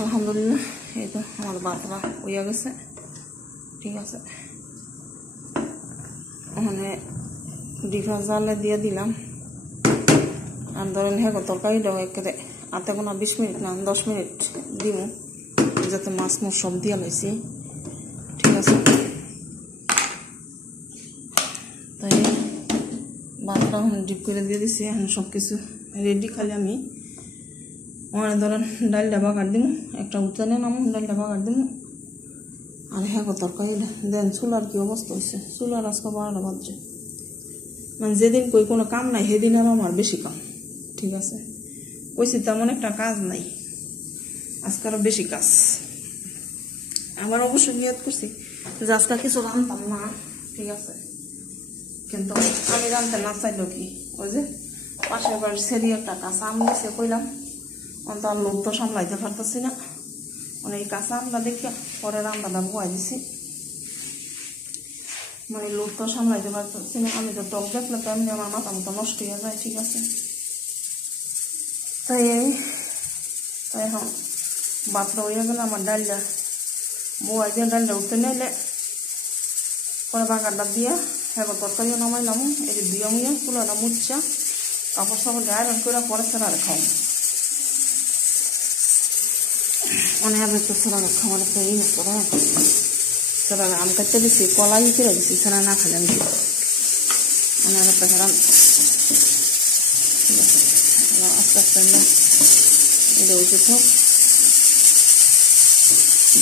আলহামদুলিল্লাহ এই তো আমার বাতরা হইয়া গেছে। ঠিক আছে, ওখানে ডিফা জালে দিয়ে দিলাম। আর ধরেন হ্যাঁ তরকারিটাও একেবারে আধা ঘন্টা 20 মিনিট না 10 মিনিট দিব, যাতে মাছ মুখ সব দিয়া লাইছি। ঠিক আছে, তাই ভাতটা ওখানে ডিপ করে দিয়ে দিছি। এখন সব কিছু রেডি, খালি আমি ওখানে ধরেন ডালটা বাগার দিব, একটা উঠানে নামো ডালটা বাগার দিব। আর হ্যাঁ তরকারিটা দেন চুলার কি অবস্থা হয়েছে, চুলার আজকে 12টা বাজছে। মানে যেদিন কই কোনো কাম নাই সেদিন আর আমার বেশি কাম। ঠিক আছে, কইছি তেমন একটা কাজ নাই, আজকে আরো বেশি কাজ। আবার অবশ্যই নিয়ত করছি যে আজকে কিছু রান্তাম না। ঠিক আছে, কিন্তু আমি রানতে না চাইলো কি, ওই যে পাশের বাড়ির সেরি একটা কাঁচা আম দিছে, কইলাম অন্ত আর লোক তো সামলাইতে পারতেছি না। মানে এই কাঁচা আমটা দেখে পরে রান্নাটা বয়াই দিছি, মানে লোক তো সামলাইতে পারতেছি না। আমি তো টক দেখলে তো এমনি আমার মাথা মতো নষ্ট হয়ে যায়। ঠিক আছে, তাই এখন ভাতটা হয়ে গেলে আমার ডালটা বয়াই দিয়ে ডালটা উঠতে নিলে পরে বাগারটা দিয়া হ্যাঁ তরকারিও নামাইলাম। এই যে দিয়া মুইয়া চুলাটা মুচ্ছা কাপড় সাপড় আয়রন করে পরে সেরা খাও। অনেক আমি তো সেরা খাবার একটা এই করা সেরা আম কাটতে দিচ্ছি, কলাই করে দিচ্ছি, সেরা না খালে আমি অনেক একটা সেরা। ঠিক আছে, আস্তে আস্তে আমরা এটা উঠে থাক।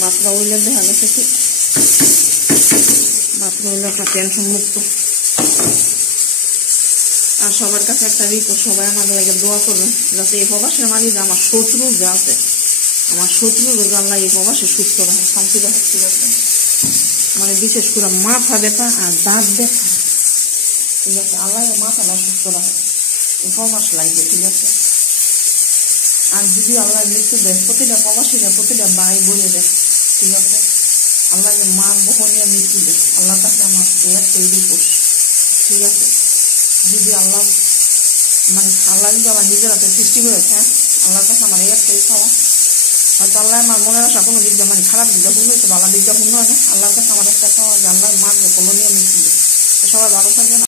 বাতরা উইলে দেখা গেছে কি বাতরা উইলে একটা টেনশন মুক্ত। আর সবার কাছে একটা রিকোয়েস্ট, সবাই আমার লাগে দোয়া করবেন যাতে এই প্রবাসের মাঝে যে আমার শত্রু যা আছে, আমার শত্রু আল্লাহ এই প্রবাসে সুস্থ রাখে, শান্তি রাখে। ঠিক আছে, মানে বিশেষ করে মাথা ব্যথা আর দাঁত ব্যথা। ঠিক আছে, আল্লাহ মাথাটা সুস্থ রাখে এই প্রবাস লাগবে। ঠিক আছে, আর যদি আল্লাহ মৃত্যু দেয় প্রতিটা প্রবাসীরা, প্রতিটা ভাই বোনে দেয়। ঠিক আছে, আল্লাহকে মা বহনীয় মৃত্যু দেয়। আল্লাহর কাছে আমার তৈরি করছে। ঠিক আছে, যদি আল্লাহ মানে আল্লাহ কিন্তু আমার নিজের হাতে সৃষ্টি করেছে, হ্যাঁ আল্লাহর কাছে আমার এই একটাই খাওয়া। হয়তো আল্লাহ আমার মনের আশা কোনো দিক দিয়ে মানে খারাপ দিকটা পূর্ণ হয়েছে, ভালো দিকটা পূর্ণ হয় না। আল্লাহর কাছে আমার একটা খাওয়া যে আল্লাহ মা বহনীয় মৃত্যু দেয়। সবাই ভালো থাকবে না।